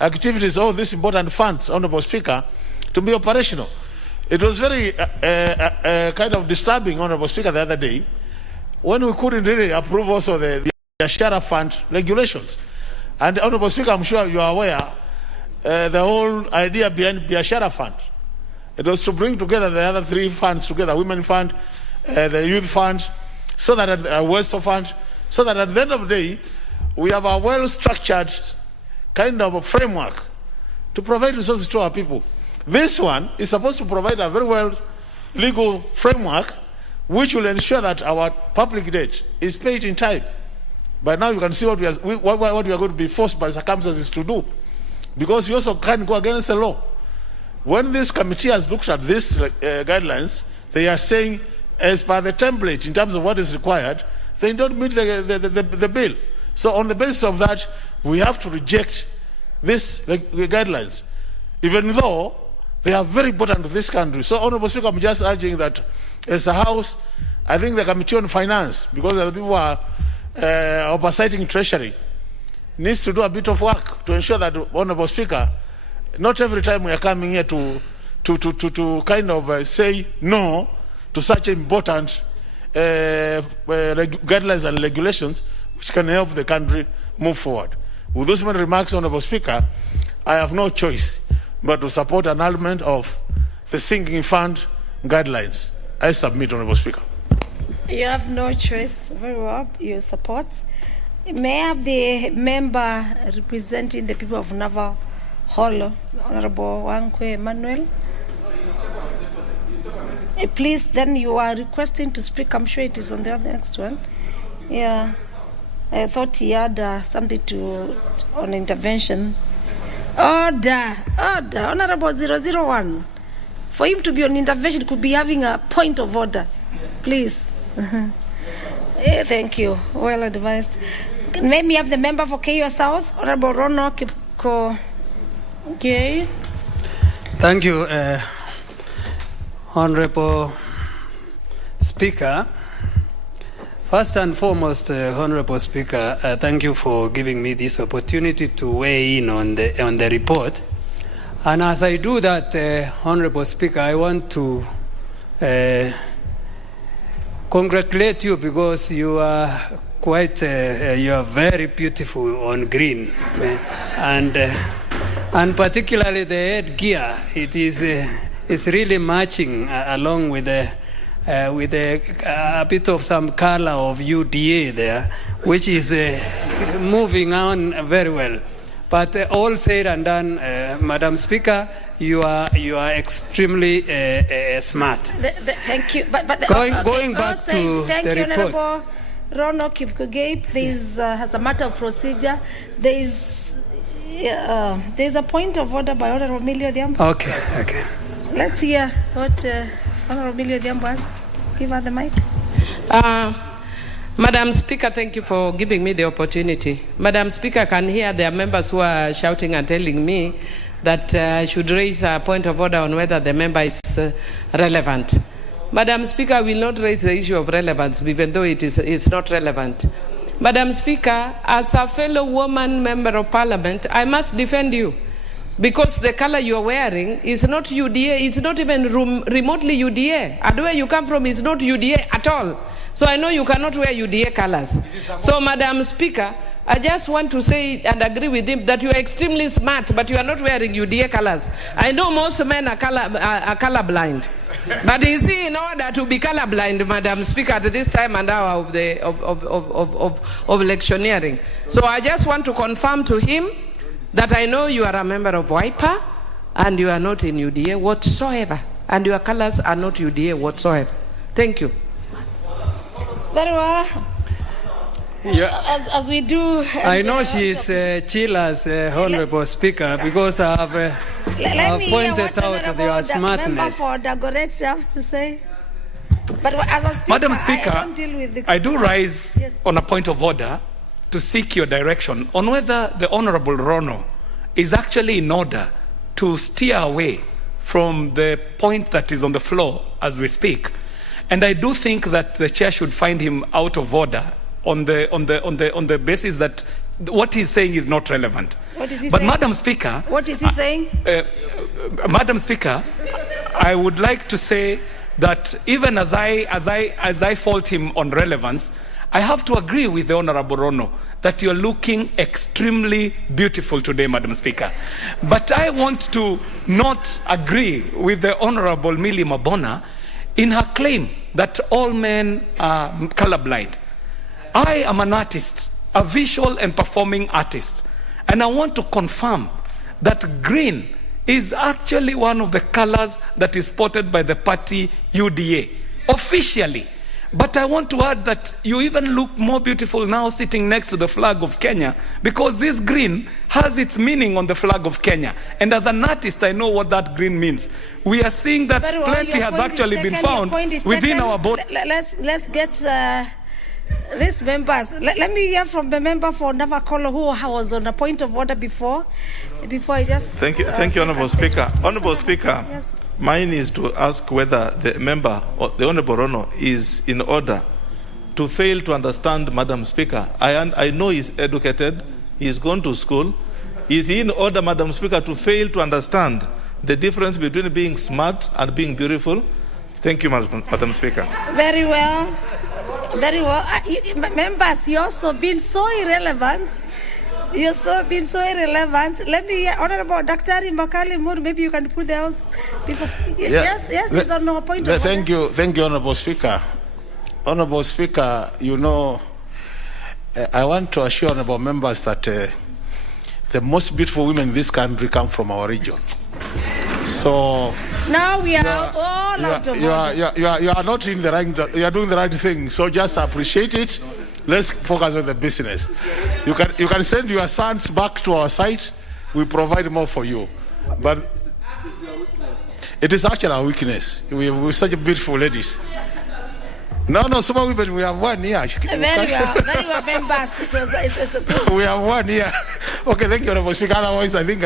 activities, all these important funds, Honorable Speaker, to be operational. It was very kind of disturbing, Honorable Speaker, the other day, when we couldn't really approve also the Biashara Fund regulations. And Honorable Speaker, I'm sure you are aware, the whole idea behind Biashara Fund, it was to bring together the other three funds together, Women Fund, the Youth Fund, so that Western Fund, so that at the end of the day, we have a well-structured kind of a framework to provide resources to our people. This one is supposed to provide a very well legal framework which will ensure that our public debt is paid in time. But now you can see what we are going to be forced by circumstances to do, because we also can't go against the law. When this committee has looked at these guidelines, they are saying, as per the template in terms of what is required, they don't meet the bill. So on the basis of that, we have to reject these guidelines, even though they are very important to this country. So, Honorable Speaker, I'm just urging that as a House, I think the Committee on Finance, because the people are oversighting Treasury, needs to do a bit of work to ensure that, Honorable Speaker, not every time we are coming here to kind of say no to such important guidelines and regulations which can help the country move forward. With those many remarks, Honorable Speaker, I have no choice but to support an element of the sinking fund guidelines. I submit, Honorable Speaker. You have no choice. Very well, you support. May I have the member representing the people of Naval Hall, Honorable Wankwe Emmanuel? Please, then you are requesting to speak. I'm sure it is on the next one. Yeah, I thought he had something on intervention. Order, Honorable 001. For him to be on intervention, could be having a point of order. Please. Thank you. Well advised. May we have the member for KU South, Honorable Rono Kipko. Okay. Thank you, Honorable Speaker. First and foremost, Honorable Speaker, thank you for giving me this opportunity to weigh in on the report. And as I do that, Honorable Speaker, I want to congratulate you, because you are you are very beautiful on green, and particularly the headgear. It is it's really matching along with a bit of some color of UDA there, which is moving on very well. But all said and done, Madam Speaker, you are extremely smart. Thank you. But going back to the report. Honorable Rono Kipkogei, as a matter of procedure, there is a point of order by Honorable Emilio Odhiambo. Okay. Let's hear what Honorable Emilio Odhiambo has. Give her the mic. Madam Speaker, thank you for giving me the opportunity. Madam Speaker, I can hear there are members who are shouting and telling me that I should raise a point of order on whether the member is relevant. Madam Speaker, I will not raise the issue of relevance, even though it's not relevant. Madam Speaker, as a fellow woman member of Parliament, I must defend you, because the color you are wearing is not UDA. It's not even remotely UDA. And where you come from is not UDA at all. So I know you cannot wear UDA colors. So, Madam Speaker, I just want to say and agree with him that you are extremely smart, but you are not wearing UDA colors. I know most men are colorblind. But you see, in order to be colorblind, Madam Speaker, at this time and hour of electioneering. So I just want to confirm to him that I know you are a member of WIPA and you are not in UDA whatsoever. And your colors are not UDA whatsoever. Thank you. Very well. Yeah. As we do. I know she is chill as Honorable Speaker, because I have pointed out your smartness. Member for Dagoret has to say. But as a speaker, Madam Speaker, I don't deal with the... I do rise on a point of order to seek your direction on whether the Honorable Rono is actually in order to steer away from the point that is on the floor as we speak. And I do think that the chair should find him out of order on the basis that what he's saying is not relevant. What is he But saying? Madam Speaker, What is he saying? Madam Speaker, I would like to say that even as I fault him on relevance, I have to agree with the Honorable Rono that you're looking extremely beautiful today, Madam Speaker. But I want to not agree with the Honorable Millie Mabona in her claim that all men are colorblind. I am an artist, a visual and performing artist, and I want to confirm that green is actually one of the colors that is spotted by the party UDA, officially. But I want to add that you even look more beautiful now sitting next to the flag of Kenya, because this green has its meaning on the flag of Kenya. And as an artist, I know what that green means. We are seeing that Very well, plenty your has point is actually taken, been your found point is within taken. our board. Let's get these members. Let me hear from the member for Navakolo who was on a point of order before I just... Thank you, Honourable Speaker. Honourable Speaker, yes. Mine is to ask whether the member, or the Honourable Rono, is in order to fail to understand Madam Speaker. I know he's educated, he's gone to school. Is he in order, Madam Speaker, to fail to understand the difference between being smart and being beautiful? Thank you, Madam Speaker. Very well. Very well. Members, you're also been so irrelevant. You're so been so irrelevant. Let me, Honorable Dr. Makali Moore, maybe you can put the house before. Yes, it's on our point of order. Thank you, Honorable Speaker. Honorable Speaker, you know, I want to assure honorable members that the most beautiful women in this country come from our region. So now we are all out of order. You are not in the right. You are doing the right thing. So just appreciate it. Let's focus on the business. You can send your sons back to our site. We provide more for you. But it is actually our weakness. We have such beautiful ladies. No, super women. We have one here. Very well, members. It was a good. We have one here. Okay, thank you, Honorable Speaker. Otherwise, I think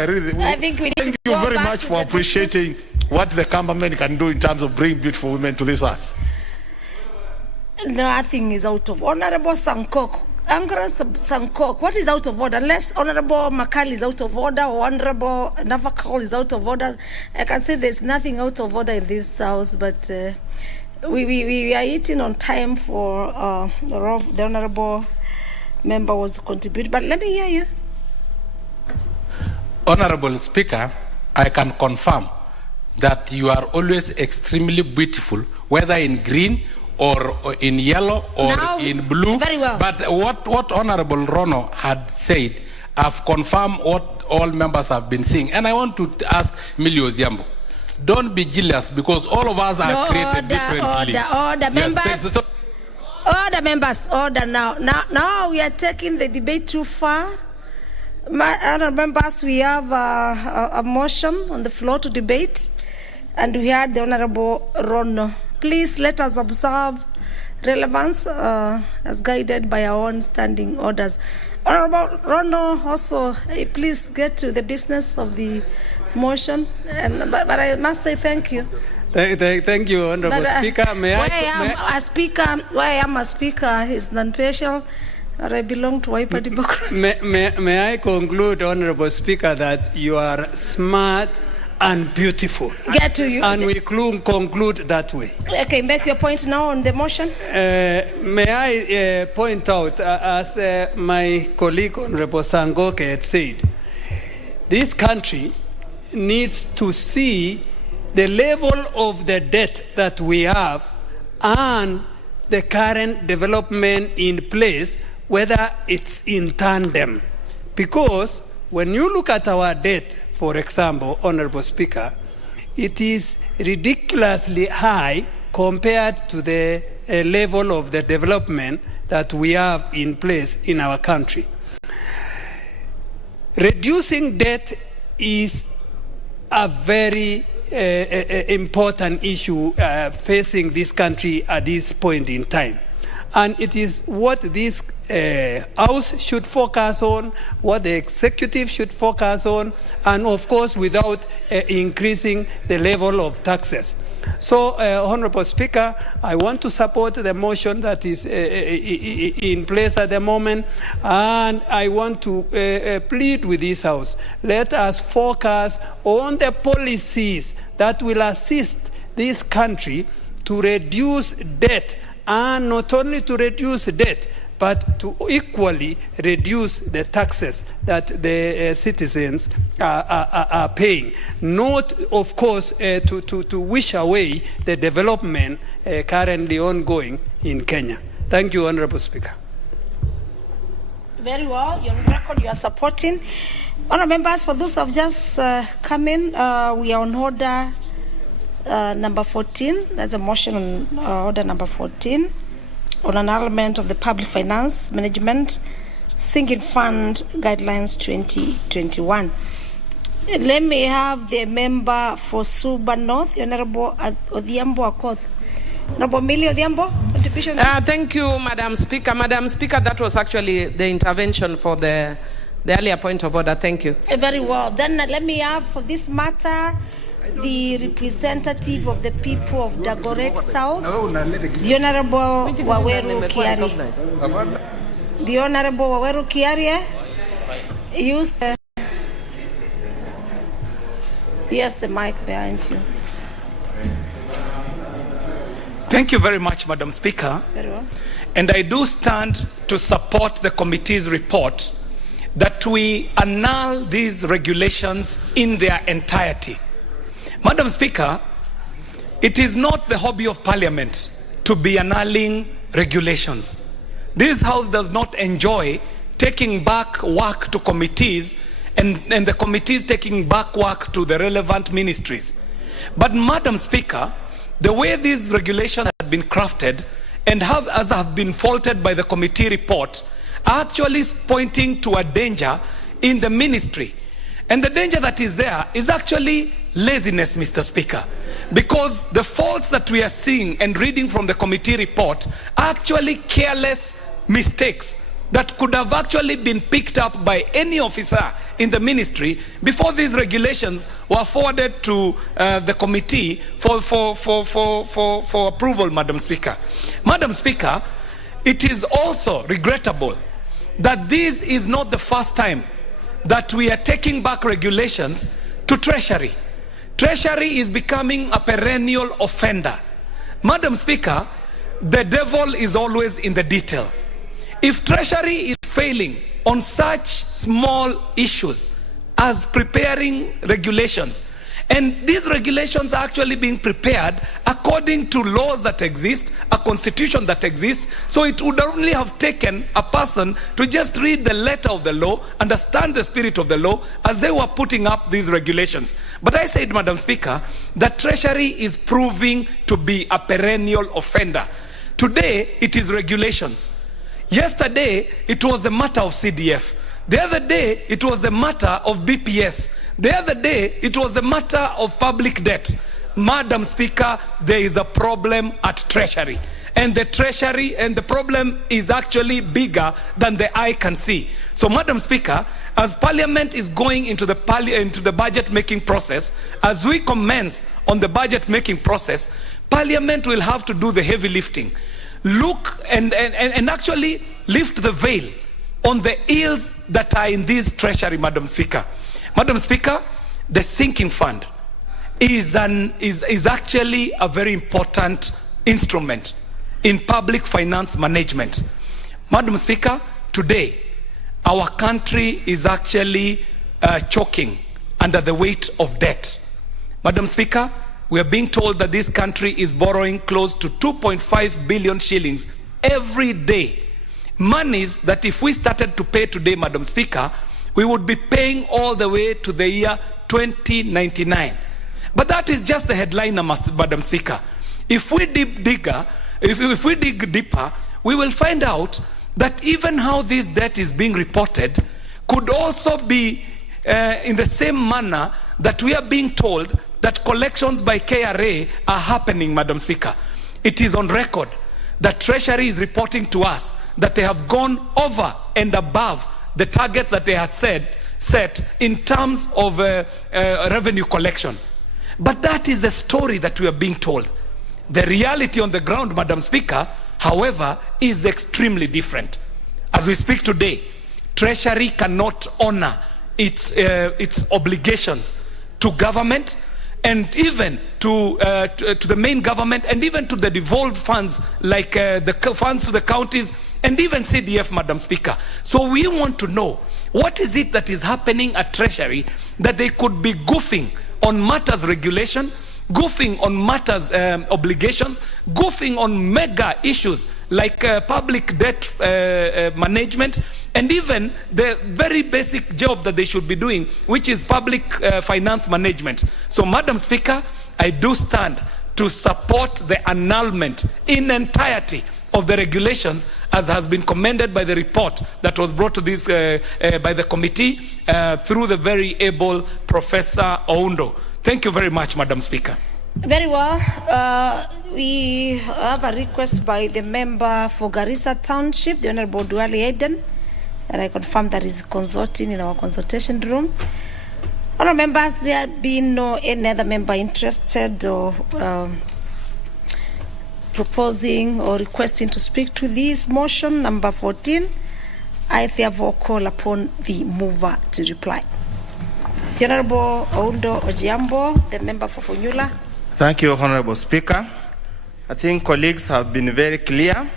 we need thank you very much for appreciating what the cameramen can do in terms of bringing beautiful women to this earth. Nothing is out of order. Honorable Sankok, what is out of order? Unless Honorable Makali is out of order or Honorable Navakol is out of order, I can say there's nothing out of order in this house, but we are eating on time for the Honorable member was to contribute. But let me hear you. Honorable Speaker, I can confirm that you are always extremely beautiful, whether in green or in yellow or now, in blue. Very well. But what Honorable Rono had said, I've confirmed what all members have been saying. And I want to ask Millie Odhiambo, don't be jealous, because all of us are created differently. Order, members. Yes, Order, members. Order now. Now we are taking the debate too far. Other members, we have a motion on the floor to debate, and we had the Honorable Rono. Please let us observe relevance as guided by our own standing orders. Honorable Rono, also, please get to the business of the motion. But I must say thank you. Thank you, Honorable Speaker. Where I am a speaker is non-partial, or I belong to Wiper Democracy. May I conclude, Honorable Speaker, that you are smart and beautiful. Get to you. And we conclude that way. Okay, make your point now on the motion. May I point out, as my colleague Honorable Sangoke had said, this country needs to see the level of the debt that we have and the current development in place, whether it's in tandem. Because when you look at our debt, for example, Honorable Speaker, it is ridiculously high compared to the level of the development that we have in place in our country. Reducing debt is a very important issue facing this country at this point in time. And it is what this House should focus on, what the executive should focus on, and of course without increasing the level of taxes. So, Honorable Speaker, I want to support the motion that is in place at the moment, and I want to plead with this House. Let us focus on the policies that will assist this country to reduce debt, and not only to reduce debt, but to equally reduce the taxes that the citizens are paying. Not, of course, to wish away the development currently ongoing in Kenya. Thank you, Honorable Speaker. Very well. You're on record. You are supporting. Honorable members, for those who have just come in, we are on order number 14. That's a motion on order number 14. On an element of the Public Finance Management Sinking Fund Guidelines 2021. Let me have the member for Suba North, Honorable Odhiambo Akoth. Honorable Millie Odhiambo, contribution. Thank you, Madam Speaker. Madam Speaker, that was actually the intervention for the earlier point of order. Thank you. Very well. Then let me have for this matter the representative of the people of Dagoretti South, the Honorable Waweru Kiari. The Honorable Waweru Kiari, use the mic behind you. Thank you very much, Madam Speaker. Very well. And I do stand to support the committee's report that we annul these regulations in their entirety. Madam Speaker, it is not the hobby of Parliament to be annulling regulations. This House does not enjoy taking back work to committees and the committees taking back work to the relevant ministries. But Madam Speaker, the way these regulations have been crafted and as have been faulted by the committee report are actually pointing to a danger in the ministry. And the danger that is there is actually laziness, Mr. Speaker, because the faults that we are seeing and reading from the committee report are actually careless mistakes that could have actually been picked up by any officer in the ministry before these regulations were forwarded to the committee for approval, Madam Speaker. Madam Speaker, it is also regrettable that this is not the first time that we are taking back regulations to Treasury. Treasury is becoming a perennial offender. Madam Speaker, the devil is always in the detail. If Treasury is failing on such small issues as preparing regulations, and these regulations are actually being prepared according to laws that exist, a constitution that exists, so it would only have taken a person to just read the letter of the law, understand the spirit of the law as they were putting up these regulations. But I said, Madam Speaker, that Treasury is proving to be a perennial offender. Today, it is regulations. Yesterday, it was the matter of CDF. The other day, it was the matter of BPS. The other day, it was the matter of public debt. Madam Speaker, there is a problem at Treasury. And the Treasury and the problem is actually bigger than the eye can see. So, Madam Speaker, as Parliament is going into the budget making process, as we commence on the budget making process, Parliament will have to do the heavy lifting. Look and actually lift the veil on the ills that are in this Treasury, Madam Speaker. Madam Speaker, the sinking fund is actually a very important instrument in public finance management. Madam Speaker, today, our country is actually choking under the weight of debt. Madam Speaker, we are being told that this country is borrowing close to 2.5 billion shillings every day. Monies that if we started to pay today, Madam Speaker, we would be paying all the way to the year 2099. But that is just the headline, Madam Speaker. If we dig deeper, we will find out that even how this debt is being reported could also be in the same manner that we are being told that collections by KRA are happening, Madam Speaker. It is on record the Treasury is reporting to us that they have gone over and above the targets that they had set in terms of revenue collection. But that is the story that we are being told. The reality on the ground, Madam Speaker, however, is extremely different. As we speak today, Treasury cannot honor its obligations to government, and even to the main government, and even to the devolved funds like the funds to the counties, and even CDF, Madam Speaker. So we want to know, what is it that is happening at Treasury that they could be goofing on matters regulation, goofing on matters obligations, goofing on mega issues like public debt management, and even the very basic job that they should be doing, which is public finance management. So, Madam Speaker, I do stand to support the annulment in entirety of the regulations, as has been commended by the report that was brought to this by the committee through the very able Professor Oundo. Thank you very much, Madam Speaker. Very well. We have a request by the member for Garissa Township, the Honorable Duale Aden, and I confirm that is consulting in our consultation room. Honourable members, there have been no any other member interested or proposing or requesting to speak to this motion, number 14. I therefore call upon the mover to reply. The Honourable Oundo Ojiambo, the member for Funyula. Thank you, Honourable Speaker. I think colleagues have been very clear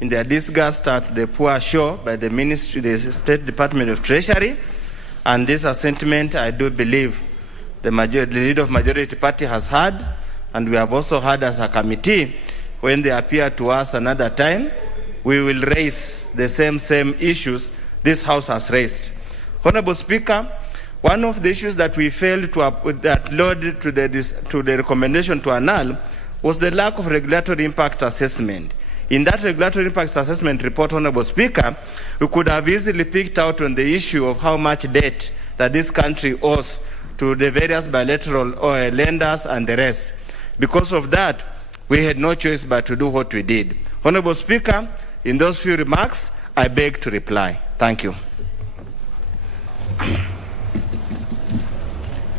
in their disgust at the poor show by the Ministry, the State Department of Treasury, and this sentiment I do believe the leader of majority party has had, and we have also had as a committee. When they appear to us another time, we will raise the same issues this House has raised. Honourable Speaker, one of the issues that we failed to that led to the recommendation to annul was the lack of regulatory impact assessment. In that regulatory impact assessment report, Honourable Speaker, we could have easily picked out on the issue of how much debt that this country owes to the various bilateral lenders and the rest. Because of that, we had no choice but to do what we did. Honourable Speaker, in those few remarks, I beg to reply. Thank you.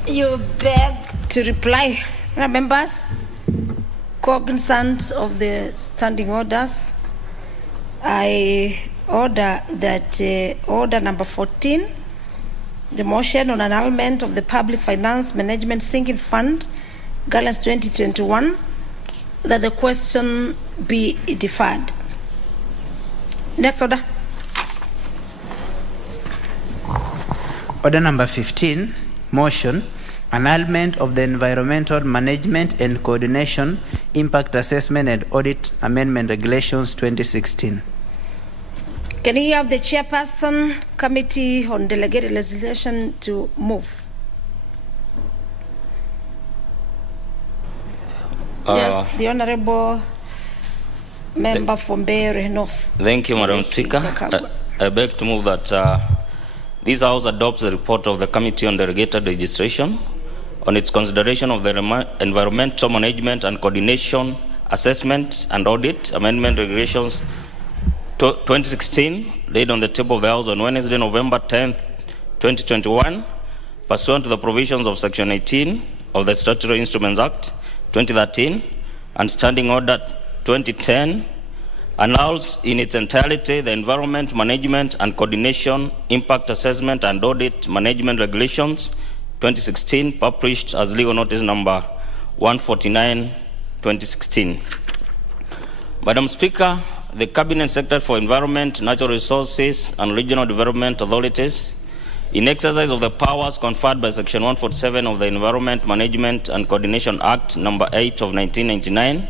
You beg to reply. Members, cognizant of the standing orders, I order that order number 14, the motion on annulment of the Public Finance Management Sinking Fund, Guidelines 2021, that the question be deferred. Next order. Order number 15, motion, annulment of the Environmental Management and Coordination Impact Assessment and Audit Amendment Regulations 2016. Can you have the chairperson, Committee on Delegated Legislation, to move? Yes, the Honourable Member from Mbeere North. Thank you, Madam Speaker. I beg to move that this House adopts the report of the Committee on Delegated Legislation on its consideration of the Environmental Management and Coordination Assessment and Audit Amendment Regulations 2016, laid on the table of the House on Wednesday, November 10th, 2021, pursuant to the provisions of Section 18 of the Statutory Instruments Act 2013 and Standing Order 2010, annuls in its entirety the Environment Management and Coordination Impact Assessment and Audit Management Regulations 2016, published as legal notice number 149, 2016. Madam Speaker, the Cabinet Secretary for Environment, Natural Resources and Regional Development Authorities, in exercise of the powers conferred by Section 147 of the Environment Management and Coordination Act number 8 of 1999,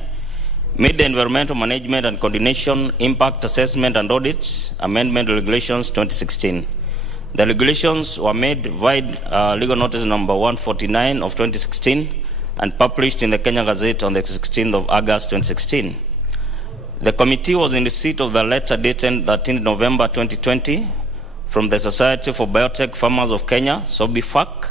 made the Environmental Management and Coordination Impact Assessment and Audit Amendment Regulations 2016. The regulations were made via legal notice number 149 of 2016 and published in the Kenya Gazette on the 16th of August 2016. The committee was in receipt of the letter dated 13 November 2020 from the Society for Biotech Farmers of Kenya, SOBIFAC,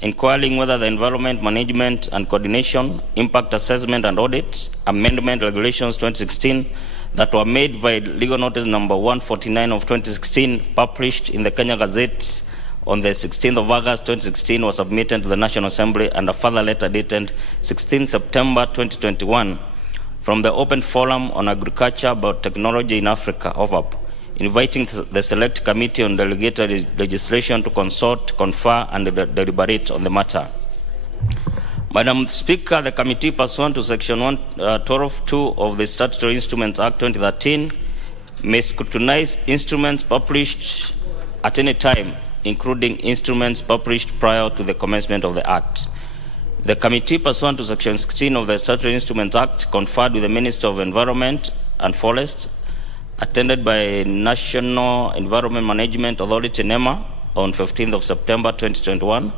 inquiring whether the Environment Management and Coordination Impact Assessment and Audit Amendment Regulations 2016 that were made via legal notice number 149 of 2016, published in the Kenya Gazette on the 16th of August 2016, was submitted to the National Assembly, and a further letter dated 16 September 2021 from the Open Forum on Agriculture, Biotechnology in Africa, OVAP, inviting the Select Committee on Delegated Legislation to consult, confer, and deliberate on the matter. Madam Speaker, the committee, pursuant to Section 112(2) of the Statutory Instruments Act 2013, may scrutinize instruments published at any time, including instruments published prior to the commencement of the Act. The committee, pursuant to Section 16 of the Statutory Instruments Act, conferred with the Minister of Environment and Forest, attended by National Environment Management Authority, NEMA, on 15th of September 2021,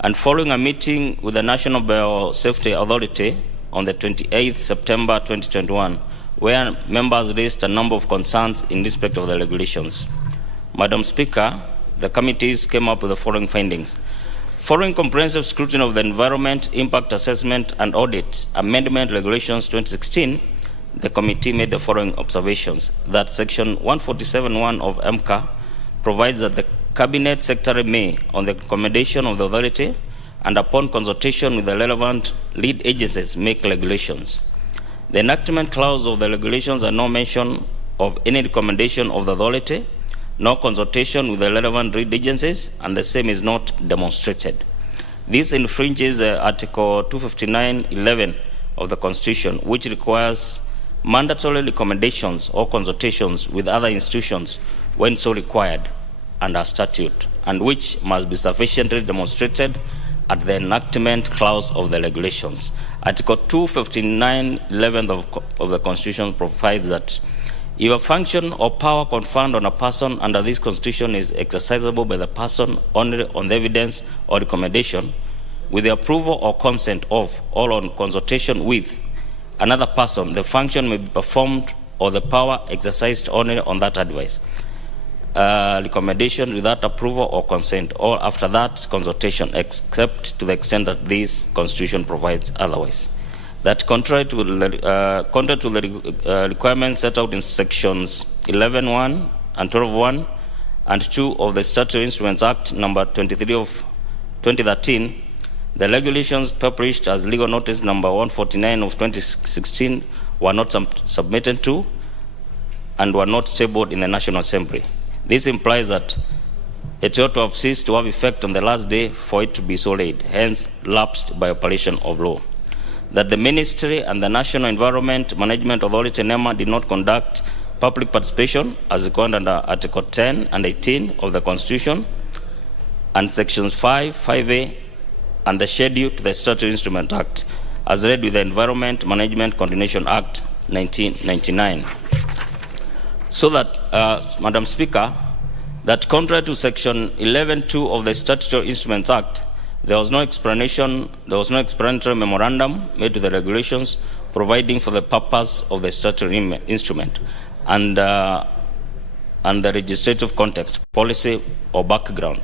and following a meeting with the National Biosafety Authority on the 28th September 2021, where members raised a number of concerns in respect of the regulations. Madam Speaker, the committees came up with the following findings. Following comprehensive scrutiny of the Environment, Impact Assessment and Audit Amendment Regulations 2016, the committee made the following observations: that Section 147(1) of MCA provides that the Cabinet Secretary may, on the recommendation of the authority and upon consultation with the relevant lead agencies, make regulations. The enactment clause of the regulations are no mention of any recommendation of the authority, no consultation with the relevant lead agencies, and the same is not demonstrated. This infringes Article 259(11) of the Constitution, which requires mandatory recommendations or consultations with other institutions when so required under statute, and which must be sufficiently demonstrated at the enactment clause of the regulations. Article 259(11) of the Constitution provides that if a function or power conferred on a person under this Constitution is exercisable by the person only on the evidence or recommendation, with the approval or consent of, or on consultation with another person, the function may be performed or the power exercised only on that advice, recommendation without approval or consent, or after that consultation, except to the extent that this Constitution provides otherwise. That contrary to the requirements set out in Sections 11(1) and 12(1) and 2 of the Statutory Instruments Act number 23 of 2013, the regulations published as legal notice number 149 of 2016 were not submitted to and were not tabled in the National Assembly. This implies that it ought to have ceased to have effect on the last day for it to be so late, hence lapsed by operation of law. That the Ministry and the National Environment Management Authority, NEMA, did not conduct public participation as required under Article 10 and 18 of the Constitution and Sections 5, 5A, and the schedule to the Statutory Instrument Act, as read with the Environment Management Coordination Act 1999. So that, Madam Speaker, that contrary to Section 11(2) of the Statutory Instruments Act, there was no explanatory memorandum made to the regulations providing for the purpose of the statutory instrument and the legislative context, policy, or background,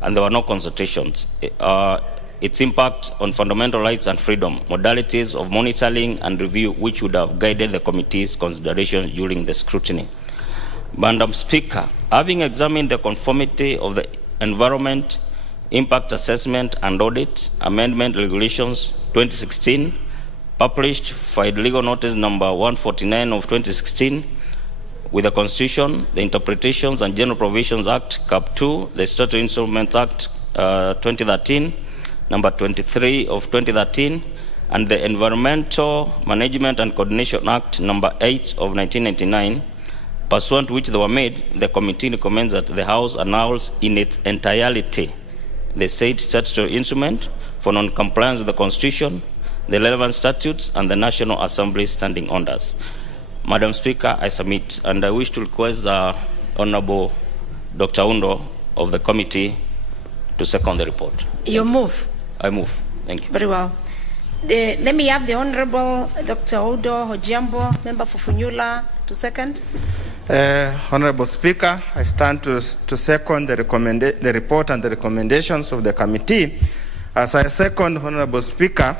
and there were no consultations. Its impact on fundamental rights and freedom, modalities of monitoring and review, which would have guided the committee's consideration during the scrutiny. Madam Speaker, having examined the conformity of the Environment, Impact Assessment and Audit Amendment Regulations 2016, published for legal notice number 149 of 2016, with the Constitution, the Interpretations and General Provisions Act, Cap 2, the Statutory Instruments Act 2013, number 23 of 2013, and the Environmental Management and Coordination Act, number 8 of 1999, pursuant to which they were made, the committee recommends that the House annuls in its entirety the said statutory instrument for non-compliance with the Constitution, the relevant statutes, and the National Assembly standing orders. Madam Speaker, I submit, and I wish to request the Honorable Dr. Undo of the committee to second the report. You move? I move. Thank you. Very well. Let me have the Honorable Dr. Undo Hojambo, member for Funyula, to second. Honorable Speaker, I stand to second the report and the recommendations of the committee. As I second, Honorable Speaker,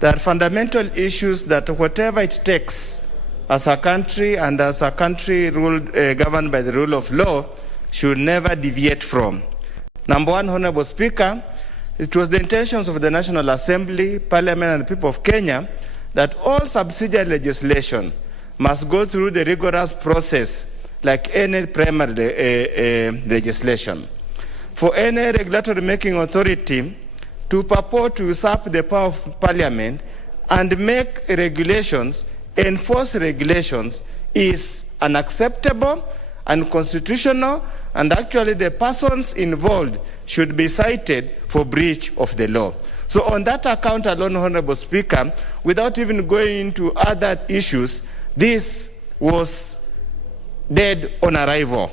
there are fundamental issues that whatever it takes as a country and as a country governed by the rule of law should never deviate from. Number one, Honorable Speaker, it was the intentions of the National Assembly, Parliament, and the people of Kenya that all subsidiary legislation must go through the rigorous process like any primary legislation. For any regulatory making authority to purport to usurp the power of Parliament and make regulations, enforce regulations, is unacceptable, unconstitutional, and actually the persons involved should be cited for breach of the law. So on that account alone, Honorable Speaker, without even going into other issues, this was dead on arrival.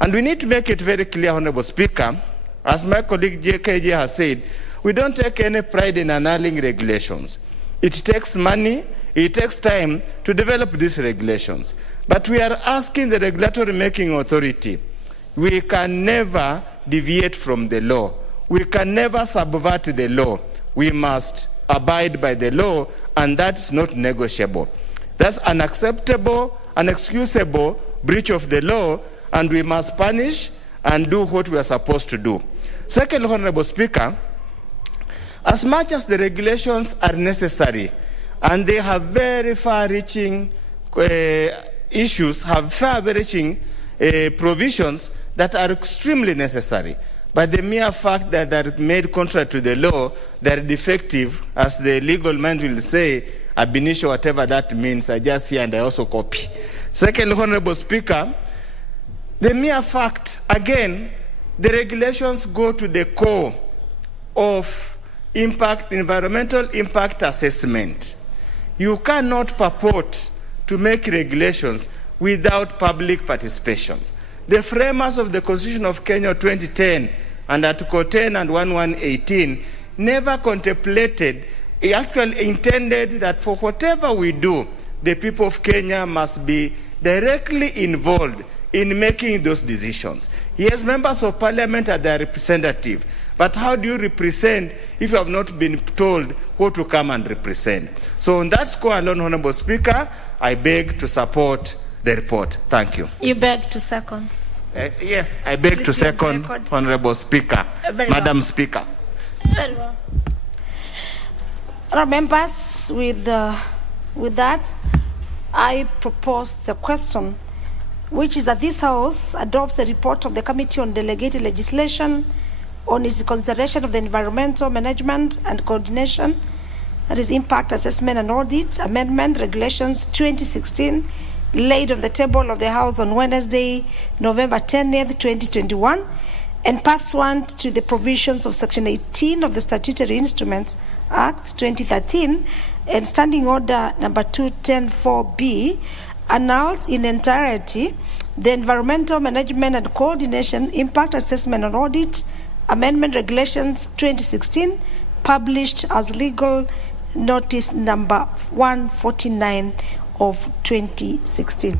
And we need to make it very clear, Honorable Speaker, as my colleague JKJ has said, we don't take any pride in annulling regulations. It takes money, it takes time to develop these regulations. But we are asking the regulatory making authority, we can never deviate from the law. We can never subvert the law. We must abide by the law, and that's not negotiable. That's unacceptable, unexcusable breach of the law, and we must punish and do what we are supposed to do. Second, Honorable Speaker, as much as the regulations are necessary and they have very far-reaching issues, have far-reaching provisions that are extremely necessary, but the mere fact that they are made contrary to the law, they are defective, as the legal mind will say, ab initio, whatever that means, I just hear and I also copy. Second, Honorable Speaker, the mere fact, again, the regulations go to the core of environmental impact assessment. You cannot purport to make regulations without public participation. The framers of the Constitution of Kenya 2010 and Article 10 and 1118 never contemplated, actually intended that for whatever we do, the people of Kenya must be directly involved in making those decisions. Yes, members of parliament are their representative, but how do you represent if you have not been told who to come and represent? So on that score alone, Honorable Speaker, I beg to support the report. Thank you. You beg to second. Yes, I beg to second, Honorable Speaker. Madam Speaker. Very well. Members, with that, I propose the question, which is that this House adopts the report of the Committee on Delegated Legislation on its consideration of the environmental management and coordination, that is impact assessment and audit, amendment regulations 2016, laid on the table of the House on Wednesday, November 10th, 2021, and pursuant to the provisions of Section 18 of the Statutory Instruments Act 2013 and Standing Order number 2104B, annuls in entirety the environmental management and coordination, impact assessment and audit, amendment regulations 2016, published as legal notice number 149 of 2016.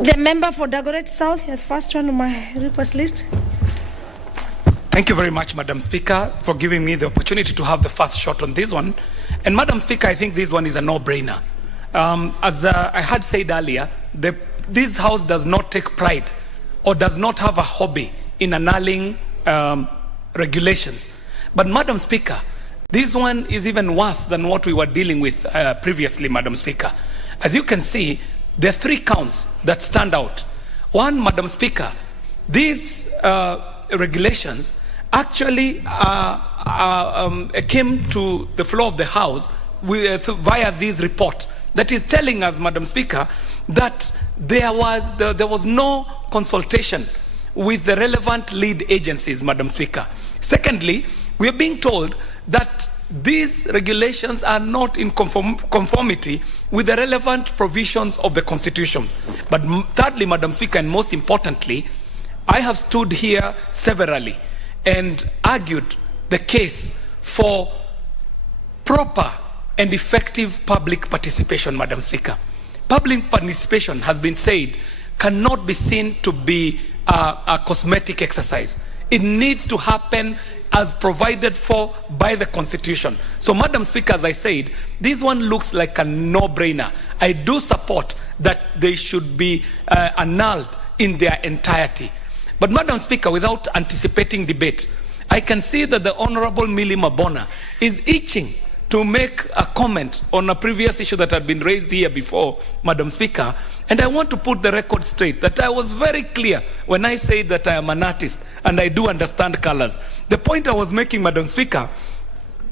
The member for Dagoretti South, the first one on my request list. Thank you very much, Madam Speaker, for giving me the opportunity to have the first shot on this one. And Madam Speaker, I think this one is a no-brainer. As I had said earlier, this House does not take pride or does not have a hobby in annulling regulations. But Madam Speaker, this one is even worse than what we were dealing with previously, Madam Speaker. As you can see, there are 3 counts that stand out. One, Madam Speaker, these regulations actually came to the floor of the House via this report that is telling us, Madam Speaker, that there was no consultation with the relevant lead agencies, Madam Speaker. Secondly, we are being told that these regulations are not in conformity with the relevant provisions of the constitutions. But thirdly, Madam Speaker, and most importantly, I have stood here severally and argued the case for proper and effective public participation, Madam Speaker. Public participation has been said cannot be seen to be a cosmetic exercise. It needs to happen as provided for by the Constitution. So, Madam Speaker, as I said, this one looks like a no-brainer. I do support that they should be annulled in their entirety. But, Madam Speaker, without anticipating debate, I can see that the Honorable Millie Mabona is itching to make a comment on a previous issue that had been raised here before, Madam Speaker. And I want to put the record straight that I was very clear when I said that I am an artist and I do understand colors. The point I was making, Madam Speaker,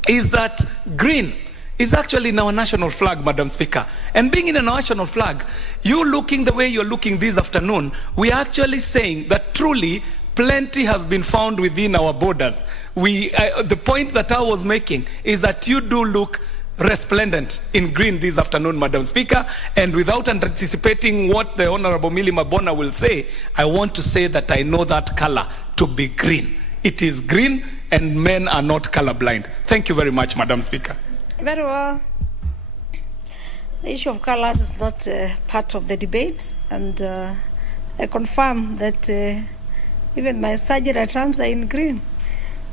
is that green is actually in our national flag, Madam Speaker. And being in a national flag, you looking the way you're looking this afternoon, we are actually saying that truly plenty has been found within our borders. The point that I was making is that you do look resplendent in green this afternoon, Madam Speaker, and without anticipating what the Honorable Millie Mabona will say, I want to say that I know that color to be green. It is green and men are not colorblind. Thank you very much, Madam Speaker. Very well. The issue of colors is not part of the debate, and I confirm that even my surgery terms are in green.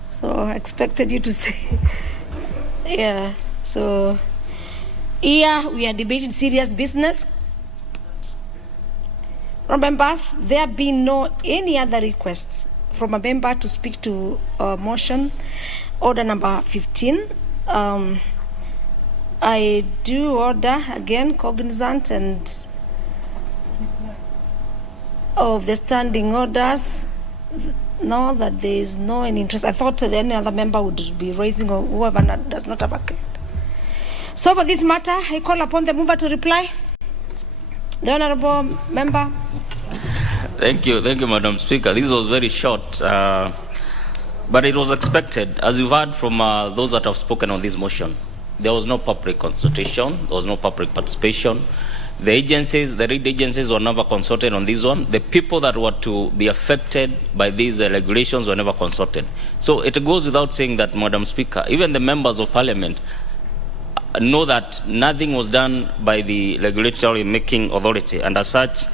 So I expected you to say, yeah. So here we are debating serious business. Members, there have been no any other requests from a member to speak to motion order number 15. I do order again cognizant and of the standing orders. Now that there is no any interest, I thought that any other member would be raising, or whoever does not have a card. So for this matter, I call upon the mover to reply. The Honourable Member. Thank you, Madam Speaker. This was very short, but it was expected. As you've heard from those that have spoken on this motion, there was no public consultation, there was no public participation. The agencies, the lead agencies were never consulted on this one. The people that were to be affected by these regulations were never consulted. So it goes without saying that, Madam Speaker, even the members of Parliament know that nothing was done by the regulatory making authority, and as such,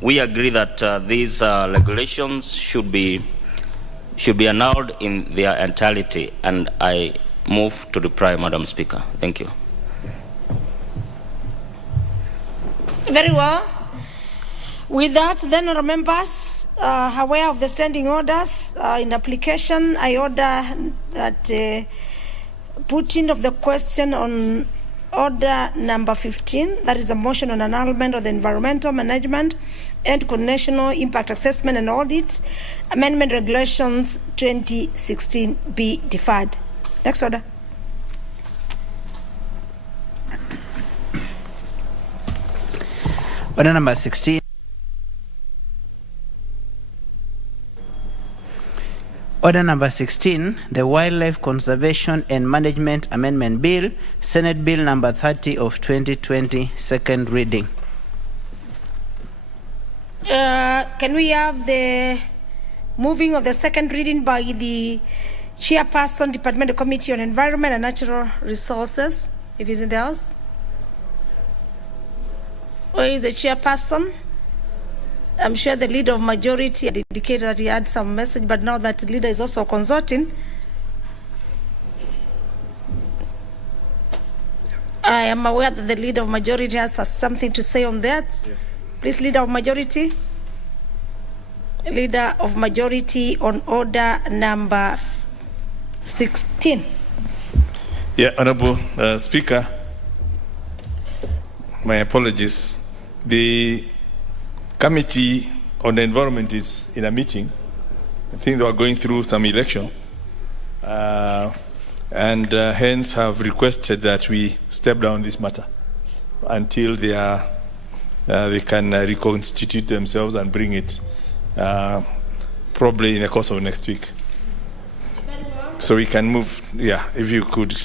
we agree that these regulations should be annulled in their entirety, and I move to reply, Madam Speaker. Thank you. Very well. With that, then, members, aware of the standing orders in application, I order that putting of the question on order number 15, that is a motion on annulment of the environmental management and national impact assessment and audit amendment regulations 2016 be deferred. Next order. Order number 16. Order number 16, the Wildlife Conservation and Management Amendment Bill, Senate Bill number 30 of 2020, second reading. Can we have the moving of the second reading by the Chairperson, Departmental Committee on Environment and Natural Resources, if he's in the house? Where is the Chairperson? I'm sure the leader of majority had indicated that he had some message, but now that leader is also consulting. I am aware that the leader of majority has something to say on that. Yes. Please, leader of majority. Leader of majority on order number 16. Yeah, Honorable Speaker, my apologies. The Committee on the Environment is in a meeting. I think they are going through some election, and hence have requested that we step down this matter until they can reconstitute themselves and bring it probably in the course of next week. So we can move, if you could.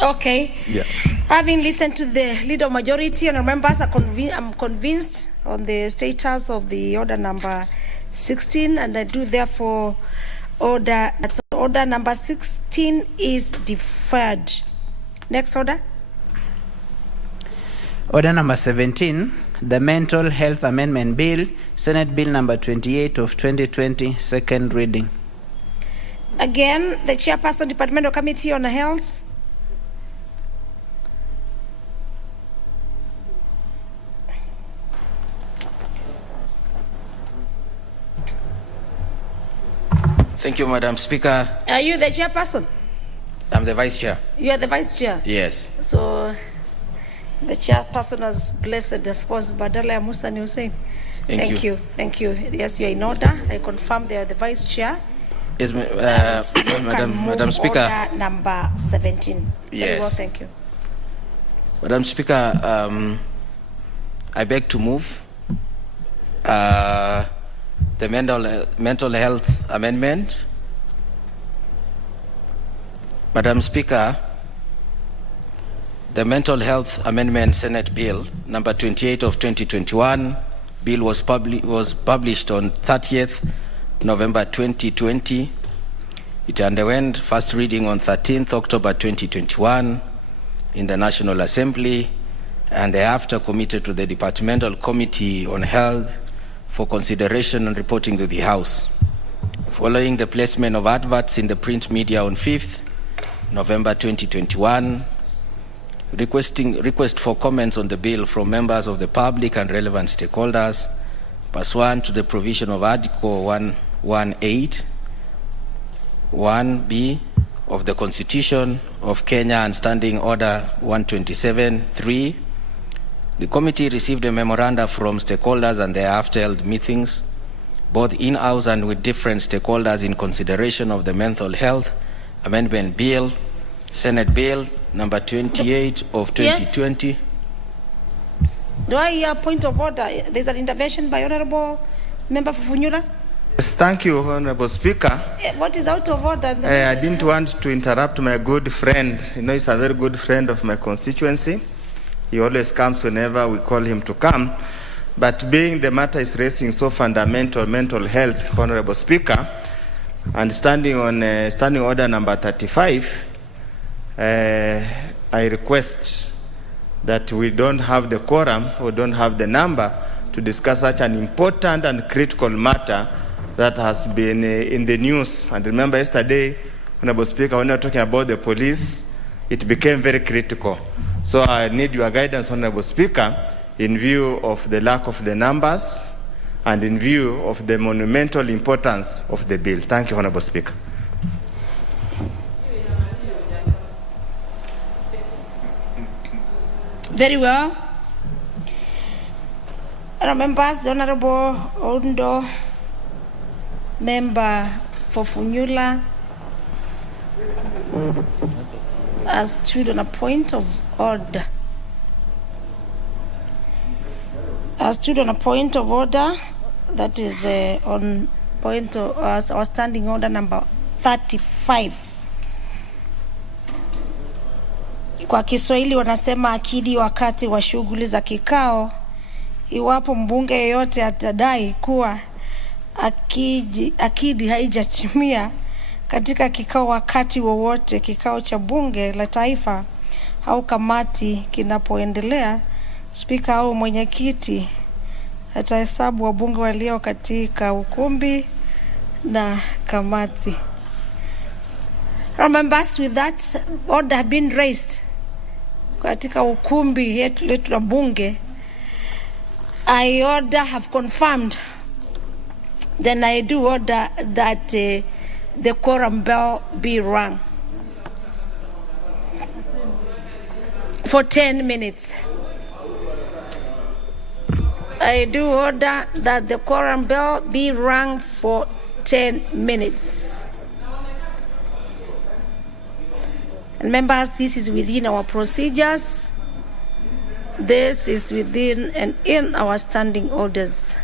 Okay. Yeah. Having listened to the leader of majority and members, I'm convinced on the status of the order number 16, and I do therefore order that order number 16 is deferred. Next order. Order number 17, the Mental Health Amendment Bill, Senate Bill number 28 of 2020, second reading. Again, the chairperson, Departmental Committee on Health. Thank you, Madam Speaker. Are you the chairperson? I'm the Vice Chair. You are the vice chair? Yes. So the chairperson has blessed, of course, Badala ya Musa ni Hussein. Thank you. Thank you. Yes, you are in order. I confirm they are the vice chair. Yes, Madam Speaker. Order number 17. Yes. Very well, thank you. Madam Speaker, I beg to move the mental health amendment. Madam Speaker, the Mental Health Amendment Senate Bill number 28 of 2021 bill was published on 30th November 2020. It underwent first reading on 13th October 2021 in the National Assembly and thereafter committed to the Departmental Committee on Health for consideration and reporting to the House. Following the placement of adverts in the print media on 5th November 2021, request for comments on the bill from members of the public and relevant stakeholders pursuant to the provision of Article 118, 1B of the Constitution of Kenya and Standing Order 127.3. The committee received a memoranda from stakeholders and thereafter held meetings, both in-house and with different stakeholders in consideration of the Mental Health Amendment Bill, Senate Bill number 28 of 2020. Yes. Do I hear a point of order? There's an intervention by Honorable Member Fufunyula. Yes, thank you, Honorable Speaker. What is out of order? I didn't want to interrupt my good friend. You know, he's a very good friend of my constituency. He always comes whenever we call him to come. But being the matter is raising so fundamental, mental health, Honorable Speaker, and standing on standing order number 35, I request that we don't have the quorum, we don't have the number to discuss such an important and critical matter that has been in the news. And remember yesterday, Honorable Speaker, when we were talking about the police, it became very critical. So I need your guidance, Honorable Speaker, in view of the lack of the numbers and in view of the monumental importance of the bill. Thank you, Honorable Speaker. Very well. Members, the Honorable Ondo, Member for Funyula, has stood on a point of order. That is on point of our standing order number 35. Kwa Kiswahili wanasema akidi wakati wa shughuli za kikao. Iwapo mbunge yeyote atadai kuwa akidi haijatimia katika kikao wakati wowote kikao cha bunge la taifa au kamati kinapoendelea, spika au mwenyekiti atahesabu wabunge walio katika ukumbi na kamati. Members, with that order been raised katika ukumbi letu la bunge, I have confirmed, then I do order that the quorum bell be rung for 10 minutes. I do order that the quorum bell be rung for 10 minutes. And members, this is within our procedures. This is within and in our standing orders.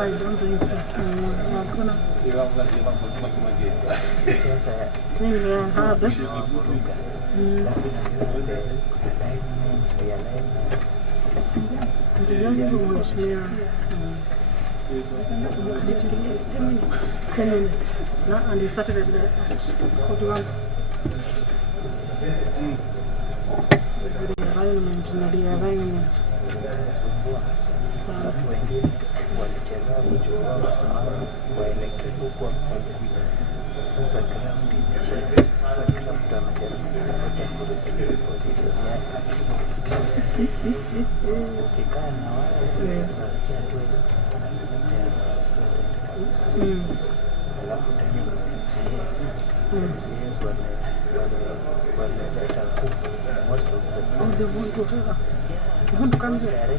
I don't think so. Hakuna. And he started at the environment. You want to come here?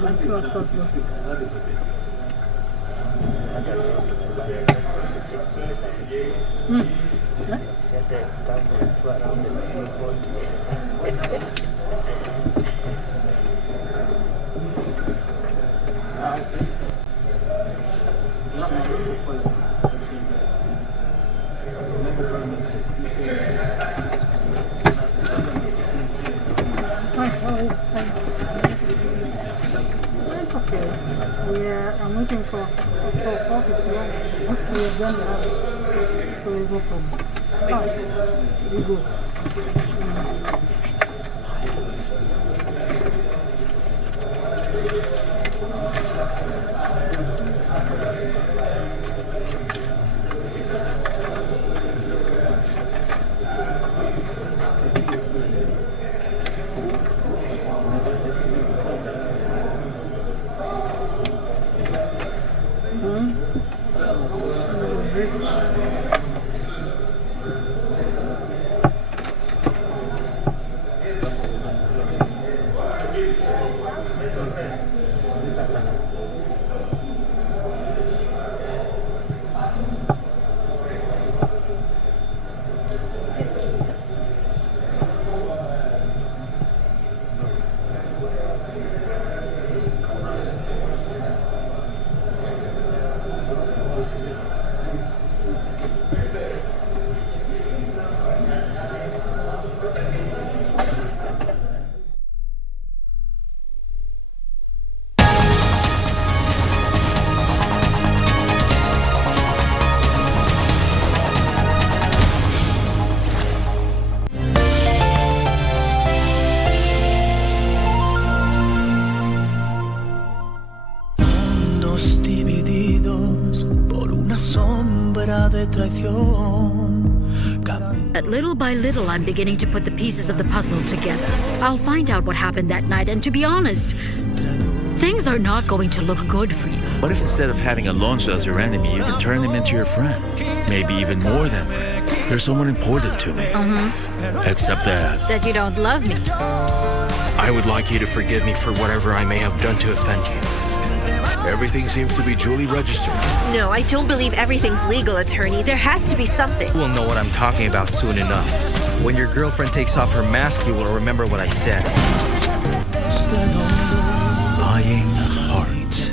That's not possible. I'm waiting for office. We have done the house. So we go from. We go. Little by little, I'm beginning to put the pieces of the puzzle together. I'll find out what happened that night, and to be honest, things are not going to look good for you. What if instead of having Alonso as your enemy, you can turn him into your friend? Maybe even more than friends. You're someone important to me. Except that you don't love me. I would like you to forgive me for whatever I may have done to offend you. Everything seems to be duly registered. No, I don't believe everything's legal, attorney. There has to be something. We'll know what I'm talking about soon enough. When your girlfriend takes off her mask, you will remember what I said. Lying heart.